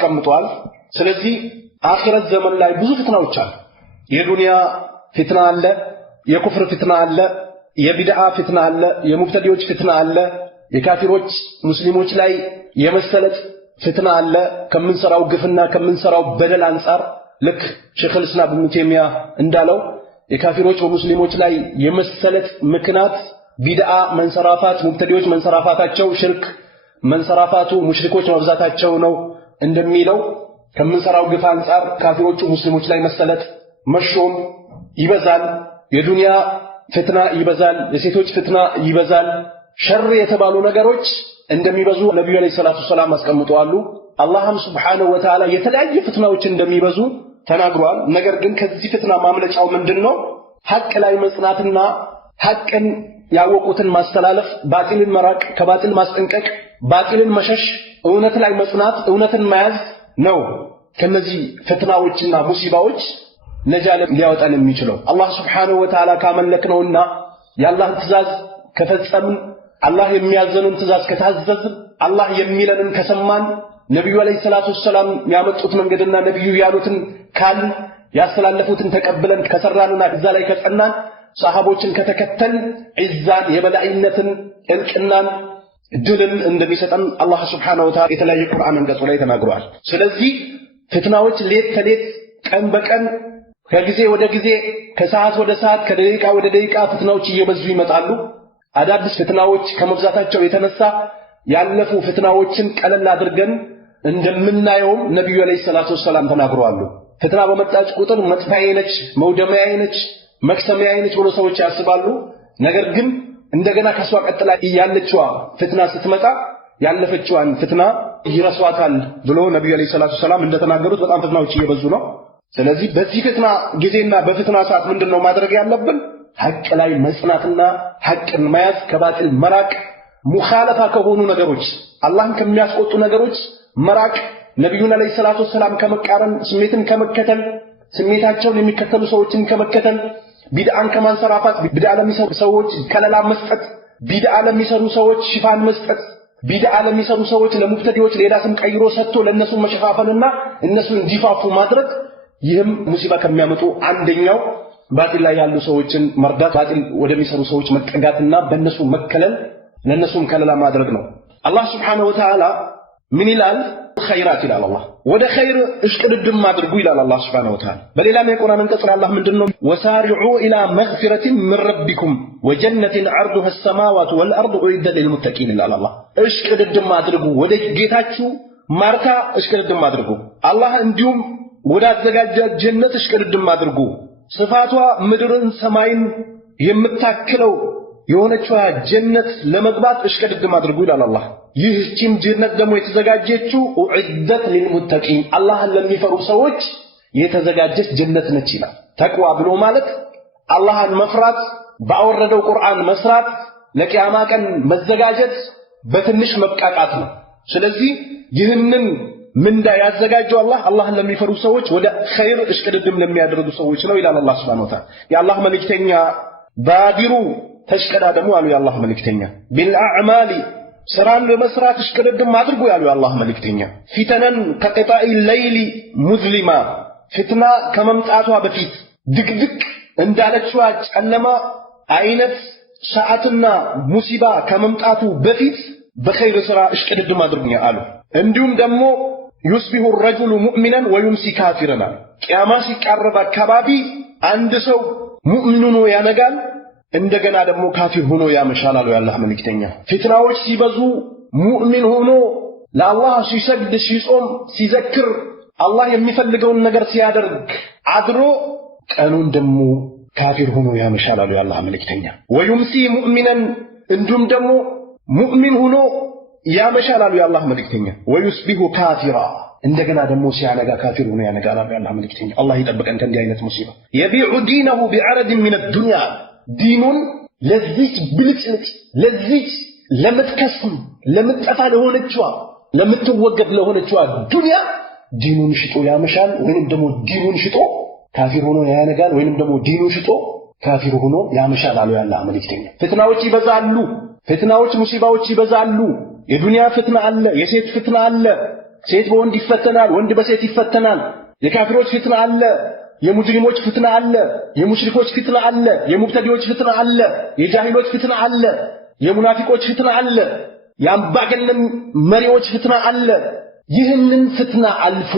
ቀምጧል። ስለዚህ አኺረት ዘመን ላይ ብዙ ፍትናዎች አሉ። የዱንያ ፍትና አለ፣ የኩፍር ፍትና አለ፣ የቢድዓ ፍትና አለ፣ የሙብተዲዎች ፍትና አለ፣ የካፊሮች ሙስሊሞች ላይ የመሰለጥ ፍትና አለ። ከምንሰራው ግፍና ከምንሰራው በደል አንፃር ልክ ሸይኹል ኢስላም ኢብኑ ተይሚያ እንዳለው የካፊሮች በሙስሊሞች ላይ የመሰለጥ ምክንያት ቢድዓ መንሰራፋት፣ ሙብተዲዎች መንሰራፋታቸው፣ ሽርክ መንሰራፋቱ፣ ሙሽሪኮች መብዛታቸው ነው እንደሚለው ከምንሰራው ግፍ አንፃር ካፊሮቹ ሙስሊሞች ላይ መሰለጥ መሾም ይበዛል። የዱንያ ፍትና ይበዛል፣ የሴቶች ፍትና ይበዛል። ሸር የተባሉ ነገሮች እንደሚበዙ ነብዩ አለይሂ ሰላቱ ሰላም አስቀምጠዋል። አላህም ሱብሓነሁ ወተዓላ የተለያዩ ፍትናዎች እንደሚበዙ ተናግሯል። ነገር ግን ከዚህ ፍትና ማምለጫው ምንድነው? ሐቅ ላይ መጽናትና ሐቅን ያወቁትን ማስተላለፍ፣ ባጢልን መራቅ፣ ከባጢል ማስጠንቀቅ፣ ባጢልን መሸሽ፣ እውነት ላይ መጽናት፣ እውነትን መያዝ ነው። ከነዚህ ፍትናዎችና ሙሲባዎች ነጃ ሊያወጣን የሚችለው አላህ ሱብሓነሁ ወተዓላ ካመለክነውና የአላህን ትእዛዝ ከፈጸምን፣ አላህ የሚያዘንን ትእዛዝ ከታዘዝን፣ አላህ የሚለንን ከሰማን፣ ነብዩ አለይሂ ሰላቱ ሰላም ያመጡት መንገድና ነብዩ ያሉትን ካል ያስተላለፉትን ተቀብለን ከሰራንና እዛ ላይ ከጸናን፣ ሰሃቦችን ከተከተል ዒዛን፣ የበላይነትን፣ እልቅናን፣ ድልን እንደሚሰጠን አላህ ሱብሓነሁ ወተዓላ የተለያየ ቁርአን አንቀጽ ላይ ተናግሯል። ስለዚህ ፍትናዎች ሌት ተሌት ቀን በቀን ከጊዜ ወደ ጊዜ ከሰዓት ወደ ሰዓት ከደቂቃ ወደ ደቂቃ ፍትናዎች እየበዙ ይመጣሉ። አዳዲስ ፍትናዎች ከመብዛታቸው የተነሳ ያለፉ ፍትናዎችን ቀለል አድርገን እንደምናየውም ነብዩ አለይሂ ሰላቱ ሰላም ተናግረዋል። ፍትና በመጣች ቁጥር መጥፋዬ ነች፣ መውደሚያዬ ነች፣ መክሰሚያዬ ነች ብሎ ሰዎች ያስባሉ። ነገር ግን እንደገና ከሷ ቀጥላ ያለችዋ ፍትና ስትመጣ ያለፈችዋን ፍትና ይረሷታል ብሎ ነብዩ አለይሂ ሰላቱ ሰላም እንደተናገሩት በጣም ፍትናዎች እየበዙ ነው። ስለዚህ በዚህ ፍትና ጊዜና በፍትና ሰዓት ምንድነው ማድረግ ያለብን? ሐቅ ላይ መጽናትና ሐቅን መያዝ፣ ከባጢል መራቅ፣ ሙኻለፋ ከሆኑ ነገሮች፣ አላህን ከሚያስቆጡ ነገሮች መራቅ፣ ነብዩን አለይሂ ሰላቱ ሰላም ከመቃረን፣ ስሜትን ከመከተል፣ ስሜታቸውን የሚከተሉ ሰዎችን ከመከተል፣ ቢድዓን ከማንሰራፋት፣ ቢድዓ ለሚሰሩ ሰዎች ከለላ መስጠት፣ ቢድዓ ለሚሰሩ ሰዎች ሽፋን መስጠት፣ ቢድዓ ለሚሰሩ ሰዎች ለሙብተዲዎች ሌላ ስም ቀይሮ ሰጥቶ ለነሱ መሸፋፈንና እነሱን እንዲፋፉ ማድረግ፣ ይህም ሙሲባ ከሚያመጡ አንደኛው ባጢል ላይ ያሉ ሰዎችን መርዳት፣ ባጢል ወደሚሰሩ ሰዎች መጠጋትና በእነሱ መከለል፣ ለነሱም ከለላ ማድረግ ነው። አላህ ሱብሓነሁ ወተዓላ ምን ይላል? ኸይራት ይላል። አላህ ወደ ኸይር እሽቅድድም አድርጉ ይላል አላህ ሱብሓነሁ ወተዓላ። በሌላም የቁርአን አንቀጽ አላህ ምንድነው? ወሳሪዑ ኢላ መግፊረቲን ሚን ረቢኩም ወጀነቲን ዐርዱሃ አሰማዋቱ ወልአርዱ ኡዒደት ሊልሙተቂን ይላል አላህ። እሽቅድድም አድርጉ፣ ወደ ጌታችሁ ማርታ እሽቅድድም አድርጉ። አላህ እንዲሁም ወደ አዘጋጀ ጀነት እሽቅድድም አድርጉ። ስፋቷ ምድርን ሰማይን የምታክለው የሆነችው ጀነት ለመግባት እሽቅድድም አድርጉ ይላል አላህ። ይህቺም ጀነት ደግሞ የተዘጋጀችው ኡዒደት ሊልሙተቂን አላህን ለሚፈሩ ሰዎች የተዘጋጀች ጀነት ነች ይላል። ተቅዋ ብሎ ማለት አላህን መፍራት፣ ባወረደው ቁርአን መስራት፣ ለቂያማ ቀን መዘጋጀት፣ በትንሽ መብቃቃት ነው። ስለዚህ ይህንን ምንዳ ያዘጋጀው አላህን ለሚፈሩ ሰዎች ወደ ኸይር እሽቅድድም ለሚያደርጉ ሰዎች ነው ይላል አላህ ሱብሓነሁ ወተዓላ። የአላህ መልእክተኛ ባዲሩ ተሽቀዳደሙ አሉ የአላህ መልእክተኛ። ቢልአዕማሊ ስራን በመስራት እሽቅድድም አድርጉ ያሉ የአላህ መልእክተኛ። ፊተነን ከቅጣኢ ለይሊ ሙዝሊማ ፍትና ከመምጣቷ በፊት ድቅድቅ እንዳለችዋ ጨለማ አይነት ሰዓትና ሙሲባ ከመምጣቱ በፊት በኸይር ስራ እሽቅድድም አድርጉ አሉ። እንዲሁም ደግሞ ዩስቢሁ الرجل ሙእሚናን ወዩምሲ ካፊራን ቂያማ ሲቃረብ አካባቢ አንድ ሰው ሙእሚን ሆኖ ያነጋል፣ እንደገና ደግሞ ካፊር ሆኖ ያመሻል አሉ የአላህ መልእክተኛ። ፍትናዎች ሲበዙ ሙእሚን ሆኖ ለአላህ ሲሰግድ፣ ሲጾም፣ ሲዘክር፣ አላህ የሚፈልገውን ነገር ሲያደርግ አድሮ ቀኑን ደግሞ ካፊር ሆኖ ያመሻል አሉ የአላህ መልእክተኛ። ወዩምሲ ሙእሚናን እንዲሁም ደግሞ ሙእሚን ሆኖ ያመሻል አሉ የአላህ መልእክተኛ። ወዩስቢሁ ካፊራ እንደገና ደግሞ ሲያነጋ ካፊር ሆኖ ያነጋል አሉ የአላህ መልእክተኛ። አላህ ይጠብቀን ከእንዲህ አይነት ሙሲባ። የቢዑ ዲነሁ ቢዐረድ ሚን ዱንያ ዲኑን ለዚች ብልጭልጭ ለዚች ለምትከስም ለምትጠፋ ለሆነችዋ ለምትወገድ ለሆነችዋ ዱንያ ዲኑን ሽጦ ያመሻል፣ ወይንም ደግሞ ዲኑን ሽጦ ካፊር ሆኖ ያነጋል፣ ወይንም ደግሞ ዲኑን ሽጦ ካፊር ሆኖ ያመሻል አሉ የአላህ መልእክተኛ። ፍትናዎች ይበዛሉ፣ ፍትናዎች ሙሲባዎች ይበዛሉ። የዱንያ ፍትና አለ፣ የሴት ፍትና አለ፣ ሴት በወንድ ይፈተናል፣ ወንድ በሴት ይፈተናል። የካፊሮች ፍትና አለ፣ የሙስሊሞች ፍትና አለ፣ የሙሽሪኮች ፍትና አለ፣ የሙብተዲዎች ፍትና አለ፣ የጃሂሎች ፍትና አለ፣ የሙናፊቆች ፍትና አለ፣ የአምባገነን መሪዎች ፍትና አለ። ይህንን ፍትና አልፎ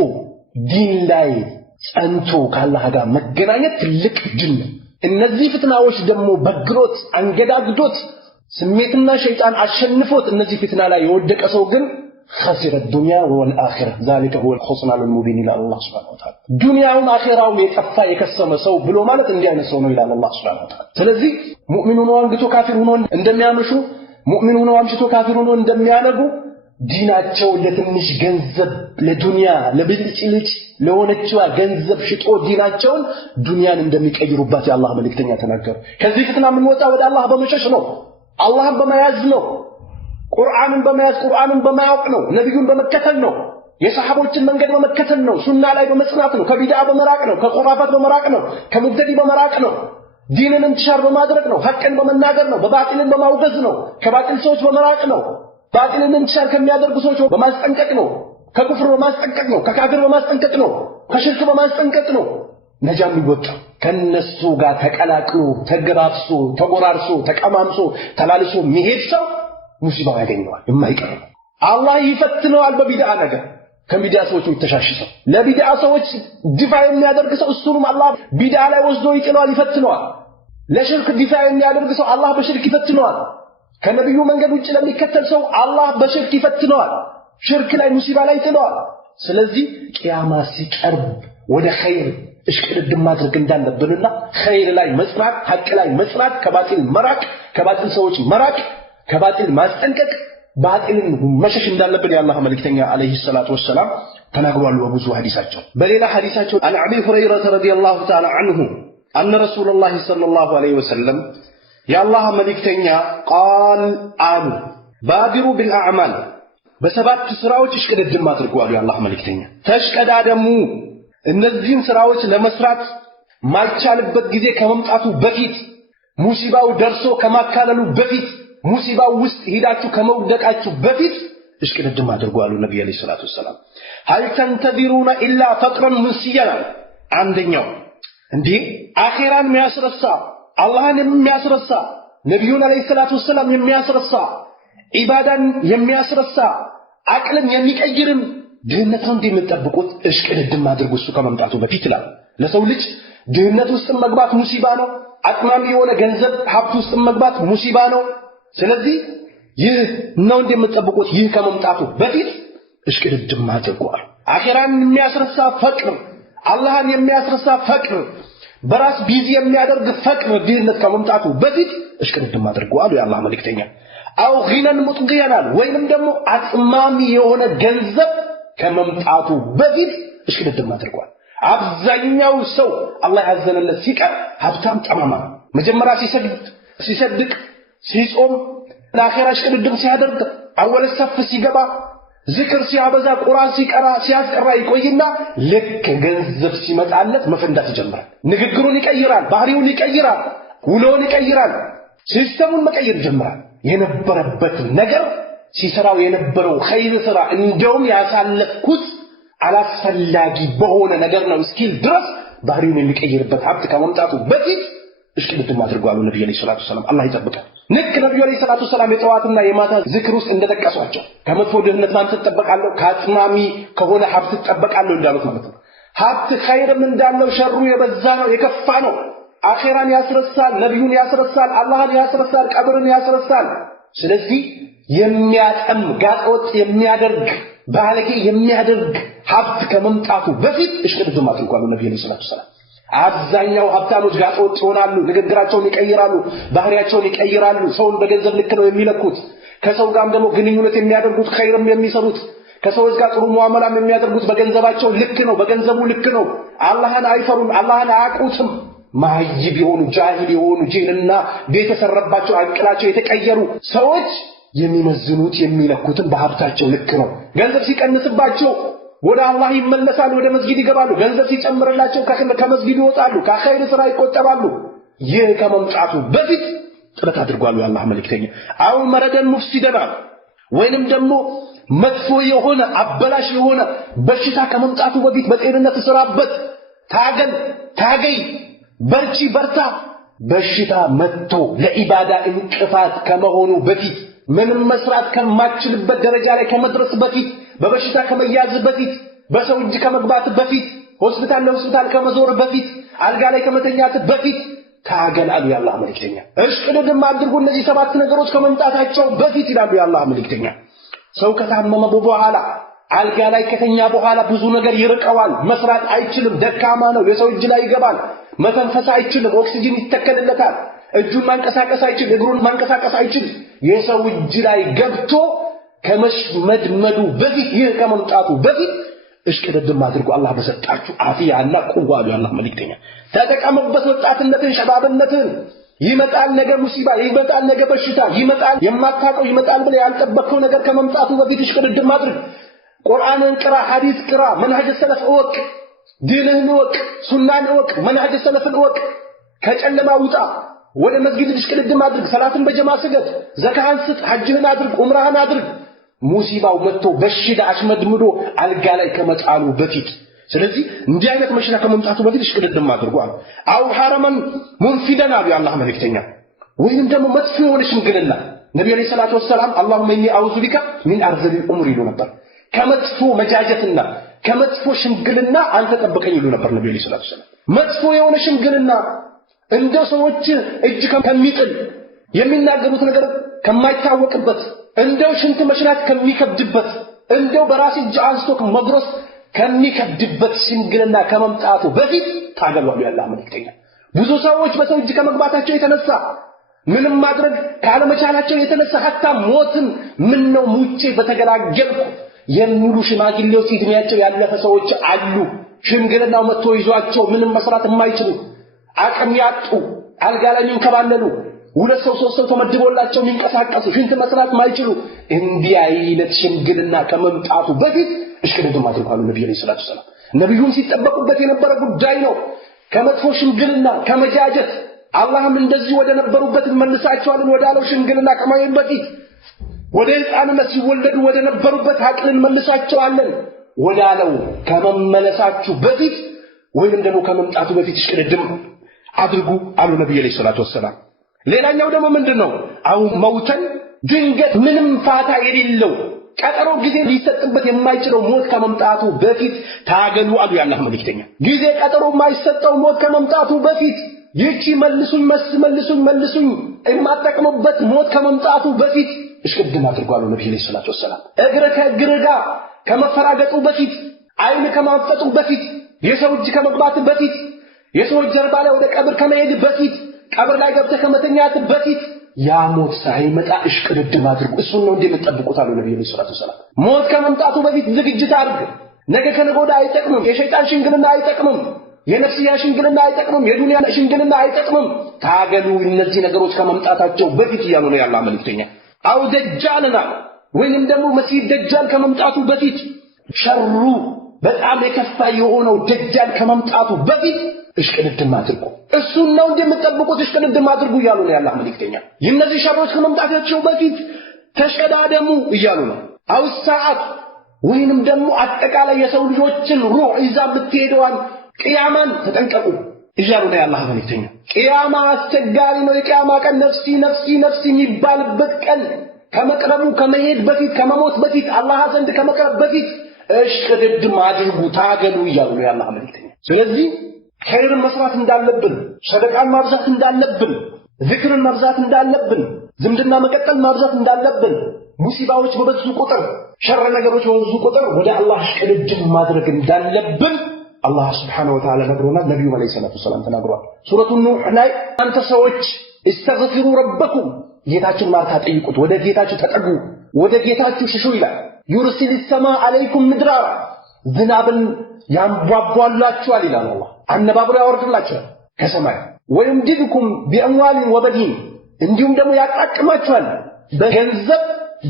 ዲን ላይ ጸንቶ ከአላህ ጋር መገናኘት ትልቅ ድል ነው። እነዚህ ፍትናዎች ደግሞ በግሮት አንገዳግዶት ስሜትና ሸይጣን አሸንፎት እነዚህ ፍትና ላይ የወደቀ ሰው ግን خسر الدنيا والآخرة ذلك هو الخسران المبين إلى الله سبحانه وتعالى دنيا وآخرة يتقفى يكسم سو بلو مالت اندي አይነት ሰው ነው ይላል አላህ Subhanahu Wa Ta'ala። ስለዚህ ሙእሚኑን ወንግቶ ካፊሩን እንደሚያመሹ ሙእሚኑን ወንግቶ ካፊሩን እንደሚያነጉ ዲናቸው ለትንሽ ገንዘብ ለዱንያ ለብልጭልጭ ለሆነችዋ ገንዘብ ሽጦ ዲናቸውን ዱንያን እንደሚቀይሩባት የአላህ መልእክተኛ ተናገሩ። ከዚህ ፍትና ምን ወጣ ወደ አላህ በመሸሽ ነው፣ አላህን በመያዝ ነው፣ ቁርአንን በመያዝ ቁርአንን በማወቅ ነው፣ ነብዩን በመከተል ነው፣ የሰሃቦችን መንገድ በመከተል ነው፣ ሱና ላይ በመስራት ነው፣ ከቢድዓ በመራቅ ነው፣ ከኹራፋት በመራቅ ነው፣ ከሙብተዲ በመራቅ ነው፣ ዲንን እንትሻር በማድረግ ነው፣ ሐቅን በመናገር ነው፣ በባጢልን በማውገዝ ነው፣ ከባጢል ሰዎች በመራቅ ነው፣ ባጢልን እንትሻር ከሚያደርጉ ሰዎች በማስጠንቀቅ ነው፣ ከኩፍር በማስጠንቀቅ ነው፣ ከካፊር በማስጠንቀቅ ነው፣ ከሽርክ በማስጠንቀቅ ነው። ነጃም ይወጣ ከነሱ ጋር ተቀላቅሎ ተገባብሶ ተጎራርሶ ተቀማምሶ ተላልሶ መሄድ ሰው ሙሲባ ያገኘዋል የማይቀር አላህ ይፈትነዋል በቢድዓ ነገር ከቢድዓ ሰዎች ተሻሽሰው ለቢድዓ ሰዎች ዲፋ የሚያደርግ ሰው እሱንም አላህ ቢድዓ ላይ ወስዶ ይጥለዋል ይፈትነዋል ለሽርክ ዲፋ የሚያደርግ ሰው አላህ በሽርክ ይፈትነዋል ከነብዩ መንገድ ውጭ ለሚከተል ሰው አላህ በሽርክ ይፈትነዋል ሽርክ ላይ ሙሲባ ላይ ይጥለዋል ስለዚህ ቂያማ ሲቀርብ ወደ ኸይር እሽቅድድም ማድረግ እንዳለብንና ኸይር ላይ መስራት ሐቅ ላይ መስራት ከባጢል መራቅ ከባጢል ሰዎች መራቅ ከባጢል ማስጠንቀቅ ባጢልን መሸሽ እንዳለብን የአላህ መልእክተኛ አለይሂ ሰላቱ ወሰለም ተናግሯል በብዙ ሐዲሳቸው በሌላ ሐዲሳቸው አን አቢ ሁረይራ ረዲየላሁ ተዓላ ዐንሁ አን ረሱላህ ሰለላሁ ዐለይሂ ወሰለም የአላህ መልእክተኛ ቃል አሉ ባዲሩ ቢልአዕማል በሰባት ስራዎች እሽቅድድም አድርጓል የአላህ መልእክተኛ ተሽቀዳደሙ እነዚህን ስራዎች ለመስራት ማይቻልበት ጊዜ ከመምጣቱ በፊት ሙሲባው ደርሶ ከማካለሉ በፊት ሙሲባው ውስጥ ሄዳችሁ ከመውደቃችሁ በፊት እሽቅድድም አድርጓል ነብዩ አለይሂ ሰላቱ ወሰለም هل تنتظرون الا فقرا منسيا አንደኛው እንዴ አኺራን የሚያስረሳ አላህን የሚያስረሳ ነብዩን አለይሂ ሰላቱ ወሰለም የሚያስረሳ ኢባዳን የሚያስረሳ አቅልን የሚቀይርን ድህነትን እንደምትጠብቁት እሽቅድድም አድርጉ እሱ ከመምጣቱ በፊት ይላል ለሰው ልጅ ድህነት ውስጥ መግባት ሙሲባ ነው አጥማሚ የሆነ ገንዘብ ሀብት ውስጥ መግባት ሙሲባ ነው ስለዚህ ይህ ነው እንደምትጠብቁት ይህ ከመምጣቱ በፊት እሽቅድድም አድርጉ አኺራን የሚያስረሳ ፈቅር አላህን የሚያስረሳ ፈቅር በራስ ቢዚ የሚያደርግ ፈቅር ድህነት ከመምጣቱ በፊት እሽቅድድም አድርጉ አሉ የአላህ መልእክተኛ አው ጊነን ሙጥጊያናል ወይንም ደግሞ አጥማሚ የሆነ ገንዘብ ከመምጣቱ በፊት እሽቅድድም አድርጓል አብዛኛው ሰው አላህ ያዘነለት ሲቀር ሀብታም ጠማማ መጀመሪያ ሲሰድቅ ሲጾም ለአኺራ እሽቅድድም ሲያደርግ አወለ ሰፍ ሲገባ ዚክር ሲያበዛ ቁርአን ሲቀራ ሲያስቀራ ይቆይና ልክ ገንዘብ ሲመጣለት መፈንዳት ይጀምራል ንግግሩን ይቀይራል ባህሪውን ይቀይራል ውሎውን ይቀይራል ሲስተሙን መቀየር ይጀምራል የነበረበት ነገር ሲሰራው የነበረው ኸይር ስራ እንደውም ያሳለፍኩት አላስፈላጊ በሆነ ነገር ነው እስኪል ድረስ ባህሪውን የሚቀይርበት ሀብት ከመምጣቱ በፊት እሽቅድድም አድርጓል ነብዩ አለይሂ ሰላቱ ሰላም አላህ ይጠብቃል ንክ ነብዩ አለይሂ ሰላቱ ሰላም የጠዋትና የማታ ዚክር ውስጥ እንደተጠቀሷቸው ከመጥፎ ድህነት ማን ተጠበቃለሁ ከአጥማሚ ከሆነ ሀብት ተጠበቃለሁ እንዳሉት ማለት ነው ሀብት ኸይርም እንዳለው ሸሩ የበዛ ነው የከፋ ነው አኺራን ያስረሳል ነብዩን ያስረሳል አላህን ያስረሳል ቀብርን ያስረሳል ስለዚህ የሚያጠም ጋጦት የሚያደርግ ባለጌ የሚያደርግ ሀብት ከመምጣቱ በፊት እሽቅድድም አድርጓል ነብዩ አለይሂ ሰላቱ ሰላም አብዛኛው ሀብታሞች ጋጦት ይሆናሉ ንግግራቸውን ይቀይራሉ ባህሪያቸውን ይቀይራሉ ሰውን በገንዘብ ልክ ነው የሚለኩት ከሰው ጋርም ደግሞ ግንኙነት የሚያደርጉት ኸይርም የሚሰሩት ከሰዎች ጋር ጥሩ ሙአመላም የሚያደርጉት በገንዘባቸው ልክ ነው በገንዘቡ ልክ ነው አላህን አይፈሩም አላህን አያውቁትም ማይብ የሆኑ ጃሂል የሆኑ ጂንና ቤተሰረባቸው አቅላቸው የተቀየሩ ሰዎች የሚመዝኑት የሚለኩትን በሀብታቸው ልክ ነው ገንዘብ ሲቀንስባቸው ወደ አላህ ይመለሳሉ ወደ መስጊድ ይገባሉ ገንዘብ ሲጨምርላቸው ከመስጊድ ይወጣሉ ከኸይር ስራ ይቆጠባሉ ይህ ከመምጣቱ በፊት ጥረት አድርጓል የአላህ መልእክተኛ አው መረደን ሙፍሲደና ወይንም ደግሞ መጥፎ የሆነ አበላሽ የሆነ በሽታ ከመምጣቱ በፊት በጤንነት ስራበት ታገይ በርቺ በርታ በሽታ መጥቶ ለኢባዳ እንቅፋት ከመሆኑ በፊት ምንም መስራት ከማችልበት ደረጃ ላይ ከመድረስ በፊት በበሽታ ከመያዝ በፊት በሰው እጅ ከመግባት በፊት ሆስፒታል ከመዞር በፊት አልጋ ላይ ከመተኛት በፊት ታገል አሉ የአላህ መልእክተኛ እሽቅድድም አድርጉ እነዚህ 7 ነገሮች ከመምጣታቸው በፊት ይላሉ የአላህ መልእክተኛ ሰው ከታመመ በኋላ አልጋ ላይ ከተኛ በኋላ ብዙ ነገር ይርቀዋል መስራት አይችልም ደካማ ነው የሰው እጅ ላይ ይገባል መተንፈስ አይችልም ኦክሲጅን ይተከለለታል እጁን ማንቀሳቀስ አይችልም እግሩን ማንቀሳቀስ አይችልም የሰው እጅ ላይ ገብቶ ከመሽመድመዱ በፊት ይህ ከመምጣቱ በፊት እሽቅድድም አድርጉ አላህ በሰጣችሁ አፊያና ቁዋ አሉ የአላህ መልእክተኛ ተጠቀሙበት ወጣትነትን ሸባብነትን ይመጣል ነገ ሙሲባ ይመጣል ነገ በሽታ ይመጣል የማታውቀው ይመጣል ብለ ያልጠበቀው ነገር ከመምጣቱ በፊት እሽቅድድም አድርግ ቁርአንን ቅራ ሐዲስ ቅራ መንሃጅ ሰለፍ ወቅ ዲንህን ወቅ ሱናን ወቅ መንሃጅ ሰለፍን ወቅ ከጨለማ ውጣ ወደ መስጊድ እሽቅድድም አድርግ ሰላትን በጀማ ስገድ ዘካህን ስጥ ሐጅህን አድርግ ዑምራህን አድርግ ሙሲባው መጥቶ በሽታ አሽመድምዶ አልጋ ላይ ከመጣሉ በፊት ስለዚህ እንዲህ አይነት መሽና ከመምጣቱ በፊት እሽቅድድም አድርጉ አሉ አው ሐረመን ሙንፊደን አሉ የአላህ መልእክተኛ ወይንም ደግሞ መጥፎ የሆነ ሽምግልና ነብዩ ሰለላሁ ዐለይሂ ወሰለም اللهم اني اعوذ بك من ارذل الامور ይሉ ነበር ከመጥፎ መጃጀትና ከመጥፎ ሽምግልና አንተ ጠብቀኝ ይሉ ነበር ነብዩ ሰለላሁ ዐለይሂ ወሰለም መጥፎ የሆነ ሽምግልና እንደ ሰዎች እጅ ከሚጥል የሚናገሩት ነገር ከማይታወቅበት እንደው ሽንት መሽናት ከሚከብድበት እንደው በራስ እጅ አንስቶ መድረስ ከሚከብድበት ሽምግልና ከመምጣቱ በፊት ታገሏሉ ያላህ መልእክተኛ ብዙ ሰዎች በሰው እጅ ከመግባታቸው የተነሳ ምንም ማድረግ ካለመቻላቸው የተነሳ hatta ሞትን ምን ነው ሙቼ በተገላገልኩ የሚሉ ሽማግሌዎች እድሜያቸው ያለፈ ሰዎች አሉ ሽምግልናው መጥቶ ይዟቸው ምንም መስራት የማይችሉ አቅም ያጡ አልጋ ላይ የሚንከባለሉ ሁለት ሰው ሶስት ሰው ተመድቦላቸው የሚንቀሳቀሱ ሽንት መስራት ማይችሉ እንዲህ አይነት ሽምግልና ከመምጣቱ በፊት እሽቅድድም አድርጓሉ ነብዩ ሰለላሁ ዐለይሂ ወሰለም ነብዩም ሲጠበቁበት የነበረ ጉዳይ ነው ከመጥፎ ሽምግልና ከመጃጀት አላህም እንደዚህ ወደ ነበሩበት መልሳቸዋልን ወዳለው ሽምግልና ከማየት በፊት ወደ ሕፃንነት ሲወለዱ ወደ ነበሩበት አቅልን መልሳቸዋለን ወዳለው ከመመለሳችሁ በፊት ወይንም ደግሞ ከመምጣቱ በፊት እሽቅድድም አድርጉ አሉ ነብዩ ሰለላሁ ዐለይሂ ወሰለም ሌላኛው ደግሞ ምንድነው አው መውተን ድንገት ምንም ፋታ የሌለው ቀጠሮ ጊዜ ሊሰጥበት የማይችለው ሞት ከመምጣቱ በፊት ታገሉ አሉ ያላህ መልእክተኛ ጊዜ ቀጠሮ የማይሰጠው ሞት ከመምጣቱ በፊት ይቺ መልሱኝ የማጠቅሙበት ሞት ከመምጣቱ በፊት እሽቅድድም አድርጓሉ ነብዩ ሰለላሁ ዐለይሂ ወሰለም እግረ ከእግር ጋር ከመፈራገጡ በፊት አይን ከማፍጠጡ በፊት የሰው እጅ ከመግባት በፊት የሰው ጀርባ ላይ ወደ ቀብር ከመሄድ በፊት ቀብር ላይ ገብተህ ከመተኛት በፊት ያ ሞት ሳይመጣ እሽቅድድም አድርጉ እሱን ነው እንደምትጠብቁት አሉ ነብዩ ሰለላሁ ዐለይሂ ወሰለም ሞት ከመምጣቱ በፊት ዝግጅት አድርግ ነገ ከነገ ወዲያ አይጠቅምም የሸይጣን ሽንግልና አይጠቅምም የነፍስያ ሽንግልና አይጠቅምም የዱንያ ሽንግልና አይጠቅምም ታገሉ እነዚህ ነገሮች ከመምጣታቸው በፊት ያሉ ነው ያላህ መልእክተኛ አው ደጃልና ወይንም ደግሞ መሲህ ደጃል ከመምጣቱ በፊት ሸሩ በጣም የከፋ የሆነው ደጃል ከመምጣቱ በፊት እሽቅድድም አድርጉ እሱን ነው እንደምትጠብቁት እሽቅድድም አድርጉ ያሉ ነው ያላህ መልእክተኛ እነዚህ ሸሮች ከመምጣታቸው በፊት ተሽቀዳደሙ ይያሉ ነው አው ሰዓት ወይንም ደግሞ አጠቃላይ የሰው ልጆችን ሩህ ይዛ ብትሄደዋን ቂያማን ተጠንቀቁ ይያሉ ነው ያላህ መልእክተኛ ቂያማ አስቸጋሪ ነው የቂያማ ቀን ነፍሲ የሚባልበት ቀን ከመቅረቡ ከመሄድ በፊት ከመሞት በፊት አላህ ዘንድ ከመቅረብ በፊት እሽቅድድም አድርጉ ታገሉ ይያሉ ነው ያላህ መልእክተኛ ስለዚህ ኸይር መስራት እንዳለብን ሰደቃን ማብዛት እንዳለብን ዚክርን ማብዛት እንዳለብን ዝምድና መቀጠል ማብዛት እንዳለብን ሙሲባዎች በበዙ ቁጥር ሸር ነገሮች በበዙ ቁጥር ወደ አላህ እሽቅድድም ማድረግ እንዳለብን አላህ Subhanahu Wa Ta'ala ነግሮናል ነብዩ መለይሂ ሰላቱ ሰላም ተናግሯል ሱረቱ ኑህ ላይ አንተ ሰዎች استغفሩ ረበኩም ጌታችን ማርታ ጠይቁት ወደ ጌታችሁ ተጠጉ ወደ ጌታችሁ ሽሹ ይላል يرسل السماء عليكم مدرارا ዝናብን ያንቧቧላችኋል ይላል አላህ አነባብሮ ያወርድላችኋል ከሰማይ ወይምድድኩም ቢአምዋል ወበዲን እንዲሁም ደግሞ ያጣቅማችኋል በገንዘብ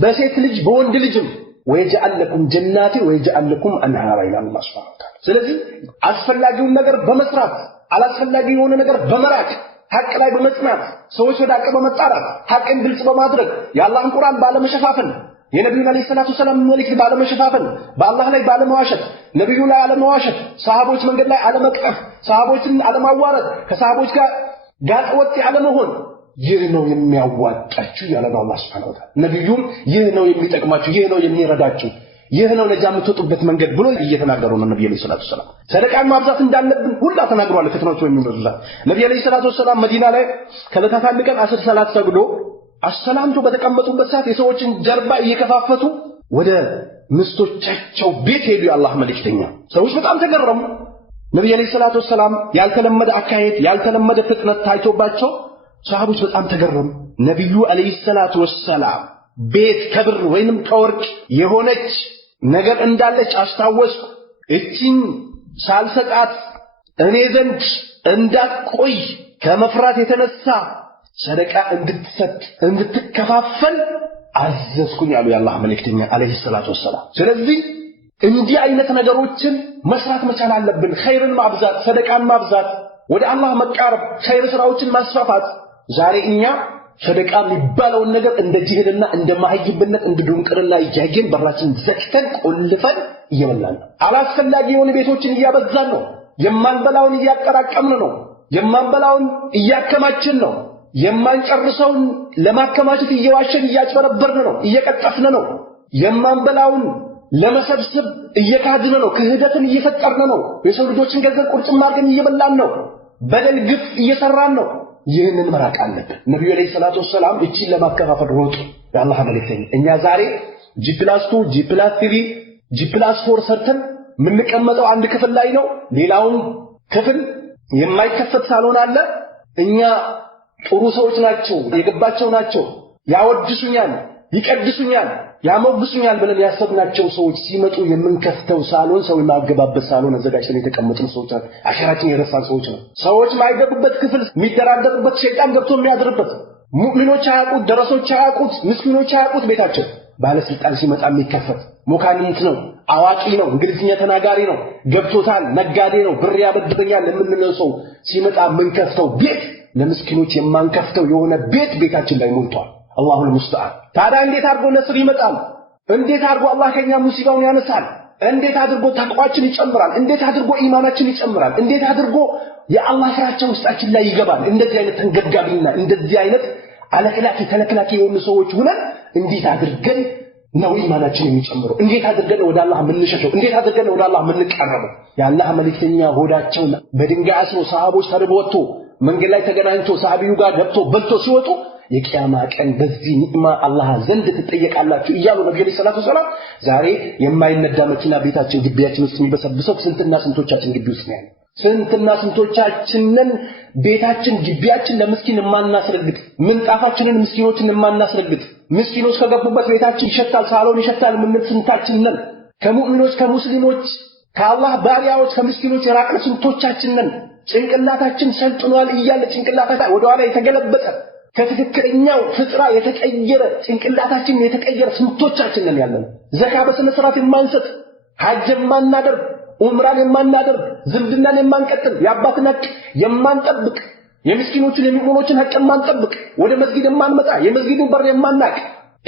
በሴት ልጅ በወንድ ልጅም ወይجعل لكم جنات ويجعل لكم انهارا ይላል አላህ Subhanahu Wa Ta'ala ስለዚህ አስፈላጊውን ነገር በመስራት አላስፈላጊ የሆነ ነገር በመራቅ ሐቅ ላይ በመጽናት ሰዎች ወደ ሐቅ በመጣራት ሐቅን ግልጽ በማድረግ የአላህን ቁርአን ባለመሸፋፈን የነብዩ አለይሂ ሰላቱ ሰላም መልእክት ባለመሸፋፈን በአላህ ላይ ባለመዋሸት ነብዩ ላይ አለመዋሸት ሰሃቦች መንገድ ላይ አለመቅጠፍ ሰሃቦችን አለማዋረድ ከሰሃቦች ጋር ጋጠወጥ ያለመሆን ይህ ነው የሚያዋጣችሁ ያለ አላህ Subhanahu Wa Ta'ala ነብዩም ይህ ነው የሚጠቅማችሁ ይህ ነው የሚረዳችሁ ይህ ነው ለጃ የምትወጡበት መንገድ ብሎ እየተናገሩ ነው ነብዩ አለይሂ ሰላቱ ሰላም ሰደቃን ማብዛት እንዳለብን ሁላ ተናግሯል ፍትኖች የሚመጡላ ነብዩ አለይሂ ሰላቱ ሰላም መዲና ላይ ከለታት አንድ ቀን 10 ሰላት ሰግዶ አሰላምቶ በተቀመጡበት ሰዓት የሰዎችን ጀርባ እየከፋፈቱ ወደ ምስቶቻቸው ቤት ሄዱ የአላህ መልእክተኛ ሰዎች በጣም ተገረሙ ነብዩ አለይሂ ሰላቱ ሰላም ያልተለመደ አካሄድ ያልተለመደ ፍጥነት ታይቶባቸው ሰሃቦች በጣም ተገረሙ ነብዩ አለይሂ ሰላቱ ሰላም ቤት ከብር ወይንም ከወርቅ የሆነች ነገር እንዳለች አስታወሱ እቺን ሳልሰጣት እኔ ዘንድ እንዳትቆይ ከመፍራት የተነሳ ሰደቃ እንድትሰጥ እንድትከፋፈል አዘዝኩኝ አሉ የአላህ መልእክተኛ አለይሂ ሰላቱ ወሰላም ስለዚህ እንዲህ አይነት ነገሮችን መስራት መቻል አለብን ኸይርን ማብዛት ሰደቃን ማብዛት ወደ አላህ መቃረብ ኸይር ስራዎችን ማስፋፋት ዛሬ እኛ ሰደቃ የሚባለው ነገር እንደ ጅህልና እንደ ማህይብነት እንደ ድንቅርና እያየን በራችን ዘግተን ቆልፈን እየበላን ነው አላስፈላጊ የሆነ ቤቶችን እያበዛን ነው የማንበላውን እያቀራቀምን ነው የማንበላውን እያከማችን ነው የማንጨርሰውን ለማከማቸት እየዋሸን እያጭበረበርን ነው እየቀጠፍን ነው የማንበላውን ለመሰብሰብ እየካድን ነው ክህደትን እየፈጠርን ነው የሰው ልጆችን ገንዘብ ቁርጭም አድርገን እየበላን ነው በደል ግፍ እየሰራን ነው ይህንን መራቅ አለብን ነብዩ አለይሂ ሰላቱ ሰላም እቺን ለማከፋፈል ሮጡ ያላህ መልእክተኛ እኛ ዛሬ G+2 G+3 G+4 ሰርተን ምንቀመጠው አንድ ክፍል ላይ ነው ሌላውን ክፍል የማይከፈት ሳሎን አለ እኛ ጥሩ ሰዎች ናቸው የገባቸው ናቸው ያወድሱኛል ይቀድሱኛል ያሞግሱኛል ብለን ያሰብናቸው ሰዎች ሲመጡ የምንከፍተው ሳሎን ሰው የማገባበት ሳሎን አዘጋጅተን የተቀመጥን ሰዎች አሽራችን የረሳን ሰዎች ነው ሰዎች ማይገቡበት ክፍል የሚደራደሩበት ሸይጣን ገብቶ የሚያድርበት ሙእሚኖች አያውቁት ደረሶች አያውቁት ምስኪኖች አያውቁት ቤታቸው ባለስልጣን ሲመጣ የሚከፈት ሞካኒት ነው አዋቂ ነው እንግሊዝኛ ተናጋሪ ነው ገብቶታል ነጋዴ ነው ብር ያበድረኛል ለምንለው ሰው ሲመጣ የምንከፍተው ቤት ለምስኪኖች የማንከፍተው የሆነ ቤታችን ላይ ሞልቷል አላሁ المستعان ታዲያ እንዴት አድርጎ ነስር ይመጣል እንዴት አድርጎ አላህ ከኛ ሙሲባውን ያነሳል እንዴት አድርጎ ተቅዋችን ይጨምራል እንዴት አድርጎ ኢማናችን ይጨምራል እንዴት አድርጎ የአላህ ፍራቻ ውስጣችን ላይ ይገባል እንደዚህ አይነት ተንገብጋቢና እንደዚህ አይነት አለክላኪ ተለክላኪ የሆኑ ሰዎች ሆነን እንዴት አድርገን ነው ኢማናችን የሚጨምረው እንዴት አድርገን ወደ አላህ ምንሸሸው እንዴት አድርገን ወደ አላህ ምንቀርበው የአላህ መልእክተኛ ሆዳቸው በድንጋይ አስሮ ሰሃቦች ተርቦቶ መንገድ ላይ ተገናኝቶ ሰሃቢው ጋር ገብቶ በልቶ ሲወጡ የቂያማ ቀን በዚህ ኒዕማ አላህ ዘንድ ትጠየቃላችሁ እያሉ ነብዩ ሰለላሁ ዐለይሂ ወሰለም ዛሬ የማይነዳ መኪና ቤታችን ግቢያችን ውስጥ የሚበሰብሰው ስንትና ስንቶቻችን ግቢ ውስጥ ነው ስንትና ስንቶቻችንን ቤታችን ግቢያችን ለምስኪን የማናስረግጥ ምንጣፋችንን ምስኪኖችን የማናስረግጥ ምስኪኖች ከገቡበት ቤታችን ይሸታል ሳሎን ይሸታል ምን ስንታችን ነን ከሙእሚኖች ከሙስሊሞች ከአላህ ባሪያዎች ከምስኪኖች የራቅን ስንቶቻችን ነን ጭንቅላታችን ሰልጥኗል እያለ ጭንቅላታችን ወደ ኋላ የተገለበጠ ከትክክለኛው ፍጥራ የተቀየረ ጭንቅላታችን የተቀየረ ስንቶቻችን ነን ያለን ዘካ በስነ ስርዓት የማንሰጥ ሐጅ የማናደርግ ዑምራን የማናደርግ ዝምድናን የማንቀጥል የአባትን ሐቅ የማንጠብቅ የምስኪኖችን የሚሞኖችን ሐቅ የማንጠብቅ ወደ መስጊድ የማንመጣ የመስጊድን በር የማናቅ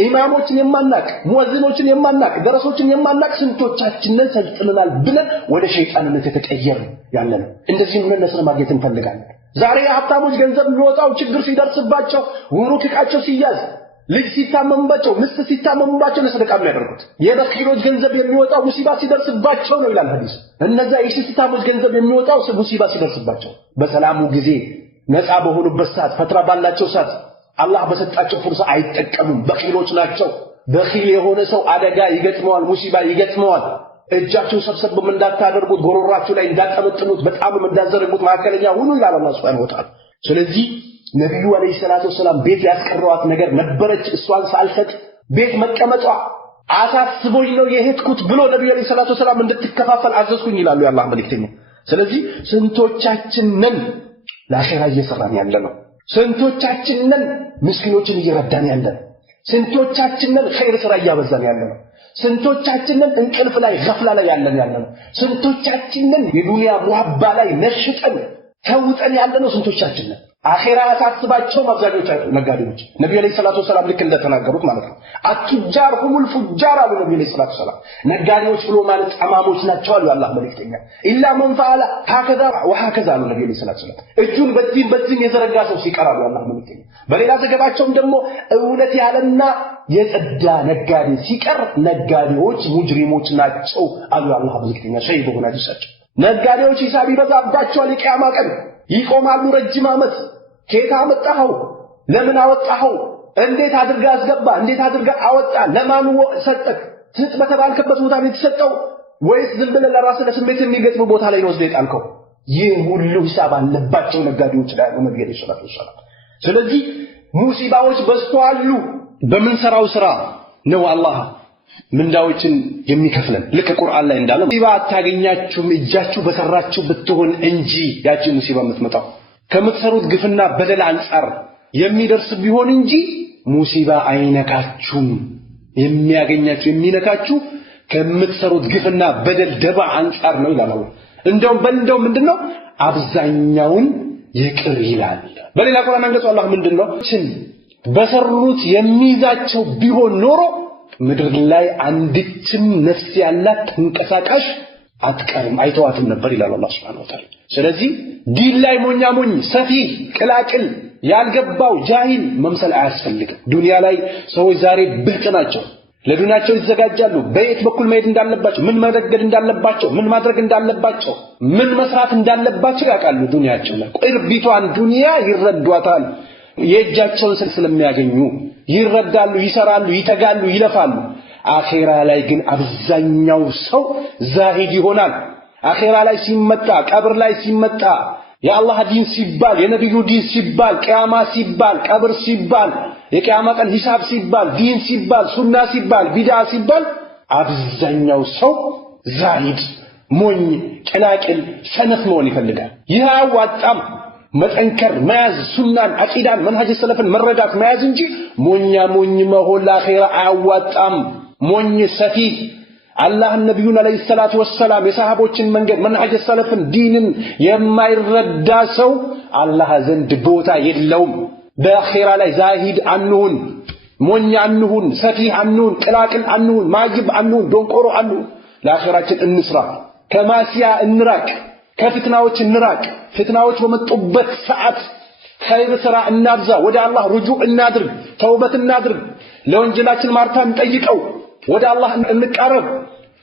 ኢማሞችን የማናቅ ሙአዚኖችን የማናቅ ደረሶችን የማናቅ ስንቶቻችን ነን ሰልጥነናል ብለን ወደ ሸይጣንነት የተቀየረ ያለን እንደዚህ ምን ነስር ማግኘት እንፈልጋለን ዛሬ ሀብታሞች ገንዘብ የሚወጣው ችግር ሲደርስባቸው ወሩክ ዕቃቸው ሲያዝ ልጅ ሲታመምባቸው ምስት ሲታመምባቸው ለሰደቃ የሚያደርጉት የበኺሎች ገንዘብ የሚወጣው ሙሲባ ሲደርስባቸው ነው ይላል ሐዲስ እነዛ የሽስታሞች ገንዘብ የሚወጣው ሙሲባ ሲደርስባቸው በሰላሙ ጊዜ ነፃ በሆኑበት ሰዓት ፈትራ ባላቸው ሰዓት አላህ በሰጣቸው ፍርሳ አይጠቀሙም በኺሎች ናቸው በኺል የሆነ ሰው አደጋ ይገጥመዋል ሙሲባ ይገጥመዋል እጃችሁ ሰብሰብ እንዳታደርጉት ጎሮራችሁ ላይ እንዳጠመጥኑት በጣም እንዳዘረጉት ማከለኛ ሁሉ ይላል አላህ Subhanahu Wa Ta'ala ስለዚህ ነብዩ አለይሂ ሰላቱ ወሰለም ቤት ያስቀረዋት ነገር ነበረች እሷን ሳልሰጥ ቤት መቀመጧ አሳስቦኝ ነው የሄድኩት ብሎ ነብዩ አለይሂ ሰላቱ ወሰለም እንድትከፋፈል አዘዝኩኝ ይላሉ የአላህ መልእክተኛ ስለዚህ ስንቶቻችን ነን ለአኺራ እየሰራን ያለነው ስንቶቻችን ነን ምስኪኖችን እየረዳን ያለነው ስንቶቻችን ነን ኸይር ስራ እያበዛን ያለነው ስንቶቻችንን እንቅልፍ ላይ ገፍላ ላይ ያለነው ስንቶቻችንን የዱንያ ሙሐባ ላይ ነሽጠን ተውጠን ያለነው ስንቶቻችን ነን? አኺራ ያሳስባቸው አብዛኞቹ ነጋዴዎች ነብዩ አለይሂ ሰላቱ ወሰለም ልክ እንደተናገሩት ማለት ነው። አትጃር ሁሙል ፉጃር አሉ ነብዩ አለይሂ ሰላቱ ወሰለም። ነጋዴዎች ብሎ ማለት ጠማሞች ናቸው አሉ አላህ መልእክተኛ። ኢላ መን ፈዓለ هكذا وهكذا አሉ ነብዩ አለይሂ ሰላቱ ወሰለም። እጁን በዚህ የዘረጋ ሰው ሲቀር አሉ አላህ መልእክተኛ። በሌላ ዘገባቸውም ደግሞ እውነት ያለና የጸዳ ነጋዴ ሲቀር ነጋዴዎች ሙጅሪሞች ናቸው አሉ አላህ መልእክተኛ። ሸይብ ሆነ አዲሳቸው ነጋዴዎች ሂሳብ ይበዛባቸዋል የቂያማ ቀን ይቆማሉ ረጅም ዓመት። ከየት አመጣኸው? ለምን አወጣኸው? እንዴት አድርጋ አስገባ? እንዴት አድርጋ አወጣ? ለማን ሰጠክ? ትጥ በተባልከበት ቦታ ላይ ተሰጠው ወይስ ዝም ብለህ ለራስህ ለስሜት የሚገጥም ቦታ ላይ ነው ወስደህ? ይህ ሁሉ ሂሳብ አለባቸው ነጋዴዎች ላይ ነው ነብዩ ሰለላሁ ዐለይሂ ወሰለም። ስለዚህ ሙሲባዎች በዝተዋል። በምንሰራው ስራ ነው አላህ ምንዳዎችን የሚከፍለን። ልክ ቁርአን ላይ እንዳለው ሙሲባ አታገኛችሁም እጃችሁ በሰራችሁ ብትሆን እንጂ ያቺ ሙሲባ የምትመጣው ከምትሰሩት ግፍና በደል አንፃር የሚደርስ ቢሆን እንጂ ሙሲባ አይነካችሁም። የሚያገኛችሁ የሚነካችሁ ከምትሰሩት ግፍና በደል ደባ አንፃር ነው ይላል። እንደው ምንድነው አብዛኛውን ይቅር ይላል። በሌላ ቁርአን አንቀጽ አላህ ምንድነው በሰሩት የሚይዛቸው ቢሆን ኖሮ ምድር ላይ አንዲትም ነፍስ ያላት ተንቀሳቃሽ አትቀርም አይተዋትም ነበር ይላል አላህ Subhanahu Wa Ta'ala። ስለዚህ ዲን ላይ ሞኝ ሰፊህ ቅላቅል ያልገባው ጃሂል መምሰል አያስፈልግም። ዱንያ ላይ ሰዎች ዛሬ ብልጥ ናቸው። ለዱንያቸው ይዘጋጃሉ። በየት በኩል መሄድ እንዳለባቸው፣ ምን መደገድ እንዳለባቸው፣ ምን ማድረግ እንዳለባቸው፣ ምን መስራት እንዳለባቸው ያውቃሉ። ዱንያቸው ላይ ቅርቢቷን ዱንያ ይረዷታል። የእጃቸውን ስለሚያገኙ ይረዳሉ፣ ይሰራሉ፣ ይተጋሉ፣ ይለፋሉ። አኺራ ላይ ግን አብዛኛው ሰው ዛሂድ ይሆናል። አኺራ ላይ ሲመጣ ቀብር ላይ ሲመጣ የአላህ ዲን ሲባል የነብዩ ዲን ሲባል ቂያማ ሲባል ቀብር ሲባል የቂያማ ቀን ሂሳብ ሲባል ዲን ሲባል ሱና ሲባል ቢድዓ ሲባል አብዛኛው ሰው ዛሂድ ሞኝ ቅላቅል ሰነፍ መሆን ይፈልጋል። ይህ አዋጣም መጠንከር መያዝ ሱናን አቂዳን መንሃጅ ሰለፍን መረዳት መያዝ እንጂ ሞኝ መሆን ለአኺራ አያዋጣም። ሞኝ ሰፊህ አላህ ነብዩን አለይሂ ሰላቱ ወሰለም የሰሃቦችን መንገድ መንሃጅ ሰለፍን ዲንን የማይረዳ ሰው አላህ ዘንድ ቦታ የለውም። በአኺራ ላይ ዛሂድ አንሁን፣ ሞኝ አንሁን፣ ሰፊህ አንሁን፣ ቅላቅል አንሁን፣ ማጅብ አንሁን፣ ዶንቆሮ አንሁን። ለአኺራችን እንስራ፣ ከማሲያ እንራቅ፣ ከፍትናዎች እንራቅ። ፍትናዎች በመጡበት ሰዓት ኸይር ስራ እናብዛ፣ ወደ አላህ ሩጁዕ እናድርግ፣ ተውበት እናድርግ፣ ለወንጀላችን ማርታ እንጠይቀው፣ ወደ አላህ እንቀርብ፣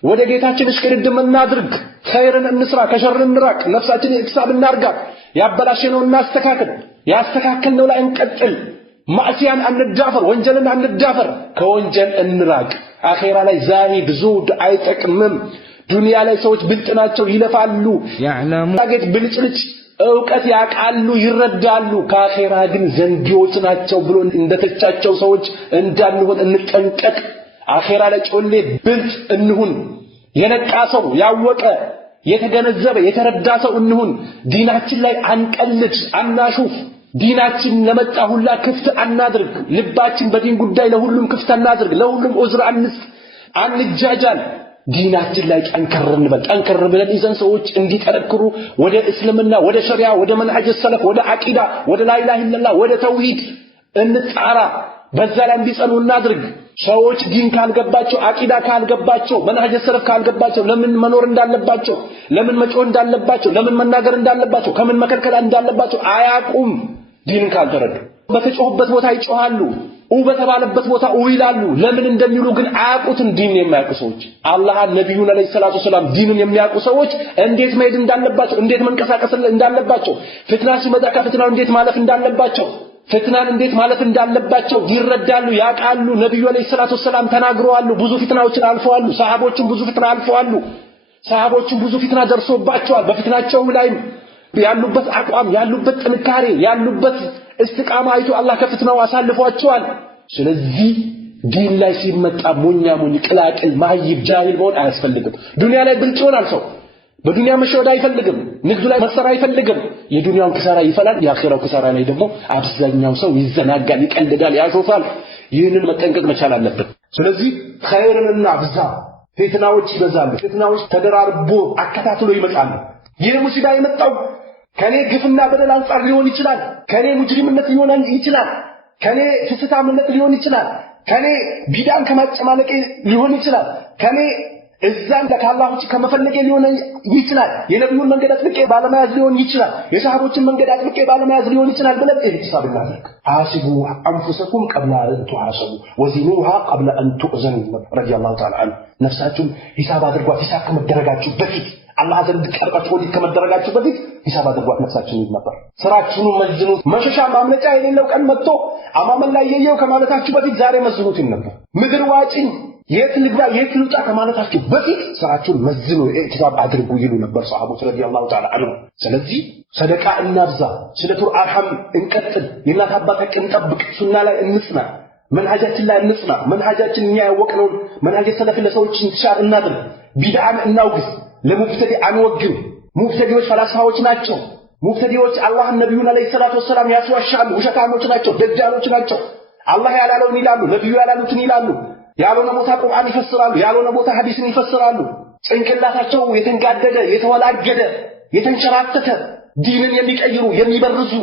ወደ ጌታችን እሽቅድድም እናድርግ፣ ኸይርን እንስራ፣ ከሸር እንራቅ፣ ነፍሳችን ኢክሳብ እናርጋት፣ ያበላሸነው እናስተካክል፣ ያስተካከልነው ላይ እንቀጥል፣ ማዕሲያን አንዳፈር፣ ወንጀልን አንዳፈር፣ ከወንጀል እንራቅ። አኺራ ላይ ዛሂድ ዙድ አይጠቅምም። ዱንያ ላይ ሰዎች ብልጥ ናቸው፣ ይለፋሉ፣ ያጌጥ ብልጭልጭ ዕውቀት ያቃሉ፣ ይረዳሉ። ከአኺራ ግን ዘንጊዎች ናቸው ብሎ እንደተቻቸው ሰዎች እንዳንሆን እንጠንቀቅ። አኺራ ላይ ጮሌ ብልጥ እንሁን። የነቃ ሰው ያወቀ የተገነዘበ የተረዳ ሰው እንሁን። ዲናችን ላይ አንቀልድ፣ አናሹፍ። ዲናችን ለመጣ ሁላ ክፍት አናድርግ። ልባችን በዲን ጉዳይ ለሁሉም ክፍት አናድርግ። ለሁሉም ዑዝር አንስጥ፣ አንጃጃል። ዲናችን ላይ ጠንከር ብለን ይዘን ሰዎች እንዲጠነክሩ ወደ እስልምና፣ ወደ ሸሪዓ፣ ወደ መንሃጅ ሰለፍ፣ ወደ አቂዳ፣ ወደ ላ ኢላሃ ኢላላህ፣ ወደ ተውሂድ እንጣራ። በዛ ላይ እንዲጸኑ እናድርግ። ሰዎች ዲን ካልገባቸው፣ አቂዳ ካልገባቸው፣ መንሃጅ ሰለፍ ካልገባቸው ለምን መኖር እንዳለባቸው፣ ለምን መጮህ እንዳለባቸው፣ ለምን መናገር እንዳለባቸው፣ ከምን መከልከል እንዳለባቸው አያቁም። ዲን ካልተረዱ በተጮህበት ቦታ ይጮሃሉ፣ በተባለበት ቦታ ይላሉ። ለምን እንደሚሉ ግን አያቁትም። ዲን የማያውቁ ሰዎች አላህ ነብዩን አለይሂ ሰላቱ ወሰለም ዲኑን የሚያውቁ ሰዎች እንዴት መሄድ እንዳለባቸው፣ እንዴት መንቀሳቀስ እንዳለባቸው፣ ፍትና ሲመጣ ከፍትናው እንዴት ማለፍ እንዳለባቸው፣ ፍትናን እንዴት ማለፍ እንዳለባቸው ይረዳሉ፣ ያቃሉ። ነብዩ አለይሂ ሰላቱ ወሰለም ተናግረዋል። ብዙ ፍትናዎችን አልፈዋል። ሰሃቦችን ብዙ ፍትና አልፈዋል። ሰሃቦችን ብዙ ፍትና ደርሶባቸዋል። በፍትናቸው ላይ ያሉበት አቋም፣ ያሉበት ጥንካሬ፣ ያሉበት استقامة አይቶ አላህ ከፍትናው አሳልፏቸዋል። ስለዚህ ዲን ላይ ሲመጣ ሞኛ ቅላቅል ማይብ ጃሂል መሆን አያስፈልግም። ዱንያ ላይ ብልጥ ይሆናል ሰው። በዱንያ መሸወድ አይፈልግም። ንግዱ ላይ መሰራ አይፈልግም። የዱንያውን ክሳራ ይፈላል። የአኺራው ክሳራ ላይ ደግሞ አብዛኛው ሰው ይዘናጋል፣ ይቀልዳል፣ ያሾፋል። ይህንን መጠንቀቅ መቻል አለበት። ስለዚህ ኸይርንና አብዛ። ፍትናዎች ይበዛሉ። ፍትናዎች ተደራርቦ አከታትሎ ይመጣሉ። ይህ ሙሲባ የመጣው ከኔ ግፍና በደል አንፃር ሊሆን ይችላል ከኔ ሙጅሪምነት ሊሆን ይችላል ከኔ ፍስታምነት ሊሆን ይችላል ከኔ ቢዳን ከማጨማለቅ ሊሆን ይችላል ከኔ እዛም ለካላህ ውጭ ከመፈለጌ ሊሆን ይችላል የነብዩን መንገድ አጥብቄ ባለመያዝ ሊሆን ይችላል የሰሃቦችን መንገድ አጥብቄ ባለመያዝ ሊሆን ይችላል ብለን ኢህቲሳብ እናድርግ ሐሲቡ አንፉሰኩም ቀብለ አን ተሐሰቡ ወዚኑሃ ቀብለ አን ተኡዘኑ ረዲየላሁ ተዓላ ዐንሁ ነፍሳችሁን ሂሳብ አድርጓት ሂሳብ ከመደረጋችሁ በፊት አላህ ዘንድ ቀርባችሁ ወዲህ ከመደረጋችሁ በፊት ሂሳብ አድርጓት ነፍሳችሁን ነበር ስራችሁን መዝኑ መሸሻ ማምለጫ የሌለው ቀን መጥቶ አማመን ላይ የየው ከማለታችሁ በፊት ዛሬ መዝኑት ነበር ምድር ዋጪን የት ልግባ የት ልውጣ ከማለታችሁ በፊት ስራችሁን መዝኑ ኢህቲሳብ አድርጉ ይሉ ነበር ሰሃቦች ረዲየላሁ ተዓላ ዐንሁ ስለዚህ ሰደቃ እናብዛ ስለቱል አርሐም እንቀጥል የእናት አባታችንን እንጠብቅ ሱና ላይ እንጽና መንሃጃችን ላይ እንጽና መንሃጃችን እኛ ያወቅነው መንሃጀ ሰለፍ ለሰዎች እንሻር እናድርግ ቢድዓን እናውግዝ ለሙብተዲ አንወግም ሙብተዲዎች ፈላስፋዎች ናቸው ሙብተዲዎች አላህ ነብዩን አለይሂ ሰላቱ ወሰለም ያስዋሻሉ ውሸታሞች ናቸው ደጃሎች ናቸው አላህ ያላለውን ይላሉ ነብዩ ያላሉትን ይላሉ ያልሆነ ቦታ ቁርአን ይፈስራሉ ያልሆነ ቦታ ሐዲስን ይፈስራሉ ጭንቅላታቸው የተንጋደደ የተወላገደ የተንሸራተተ ዲንን የሚቀይሩ የሚበርዙ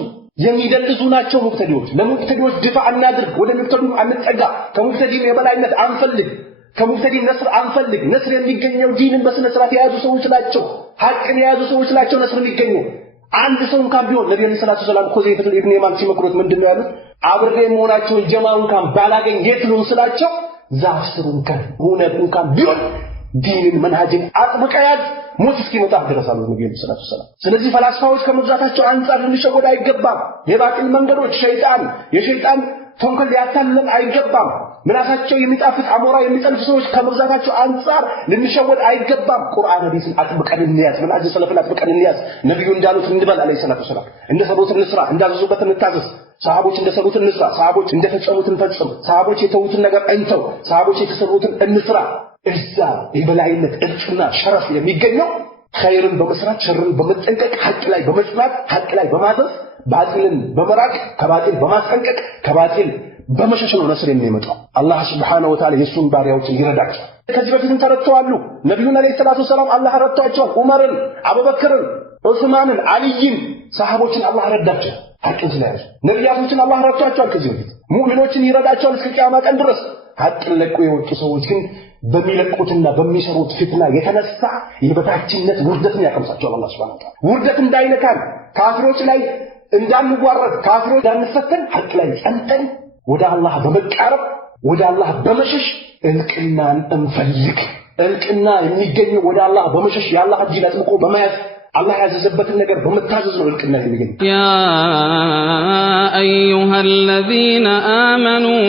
የሚደልዙ ናቸው ሙብተዲዎች ለሙብተዲዎች ድፋ እናድርግ ወደ ሙብተዲ አንጠጋ ከሙብተዲ የበላይነት አንፈልግ ከሙብተዲ ነስር አንፈልግ ነስር የሚገኘው ዲንን በስነ ስርዓት የያዙ ሰዎች ናቸው ሐቅን የያዙ ሰዎች ናቸው ነስር የሚገኘው አንድ ሰው እንኳን ቢሆን ነብዩ ሰለላሁ ዐለይሂ ወሰለም ኮዘይፈት ኢብኑ የማን ሲመክሩት ምንድነው ያሉት አብሬ መሆናቸው ጀማው እንኳን ባላገኝ የት ነው ስላቸው ዛፍ ስር እንኳን ሆነ እንኳን ቢሆን ዲንን መንሃጅን አጥብቀያት ሞት እስኪመጣ ድረሳሉ ነብዩ ሰለላሁ ዐለይሂ ወሰለም ስለዚህ ፈላስፋዎች ከመዛታቸው አንፃር ልንሸወድ አይገባም የባጢል መንገዶች የሸይጣን ተንኮል ሊያታልለን አይገባም ምላሳቸው የሚጣፍጥ አሞራ የሚጠልፍ ሰዎች ከመዛታቸው አንፃር ልንሸወድ አይገባም ቁርአን ሐዲስን አጥብቀን እንያዝ መንሃጅ ሰለፍን አጥብቀን እንያዝ ነብዩ እንዳሉት እንበል አለይሂ ሰላቱ ወሰለም እንደሰሩት እንስራ እንዳዘዙበት እንታዘዝ ሰሃቦች እንደሰሩት እንስራ ሰሃቦች እንደፈጸሙት እንፈጽም ሰሃቦች የተውትን ነገር እንተው ሰሃቦች የተሰሩትን እንስራ እዛ የበላይነት እርጥና ሸረፍ የሚገኘው ኸይርን በመስራት ሸርን በመጠንቀቅ ሐቅ ላይ በመጽናት ሐቅ ላይ በማዘዝ ባጢልን በመራቅ ከባጢል በማስጠንቀቅ ከባጢል በመሸሽ ነው ነስር የሚመጣው አላህ Subhanahu Wa Ta'ala የሱን ባሪያዎችን ይረዳቸው ከዚህ በፊትም ተረድተዋል ነብዩን አለይሂ ሰላቱ ወሰለም አላህ ረድቷቸዋል ዑመርን አቡበክርን ዑስማንን አልይን ሰሃቦችን አላህ ረዳቸው ሐቅን ስለያዙ ነብያቶችን አላህ ረድቷቸዋል ከዚህ በፊት ሙእሚኖችን ይረዳቸዋል እስከ ቂያማ ቀን ድረስ ሐቅን ለቆ የወጡ ሰዎች ግን በሚለቁትና በሚሰሩት ፍትና የተነሳ የበታችነት ውርደትን ያቀምሳቸዋል አላህ Subhanahu Wa Ta'ala ውርደት እንዳይነካን ካፍሮች ላይ እንዳንዋረድ ካፍሮች እንዳንፈተን ሐቅ ላይ ጸንተን ወደ አላህ በመቃረብ ወደ አላህ በመሸሽ እልቅናን እንፈልግ እልቅና የሚገኘው ወደ አላህ በመሸሽ የአላህ ዲን አጥብቆ በመያዝ አላህ ያዘዘበትን ነገር በመታዘዝ ነው እልቅና የሚገኘው ያ አዩሃ الذين آمنوا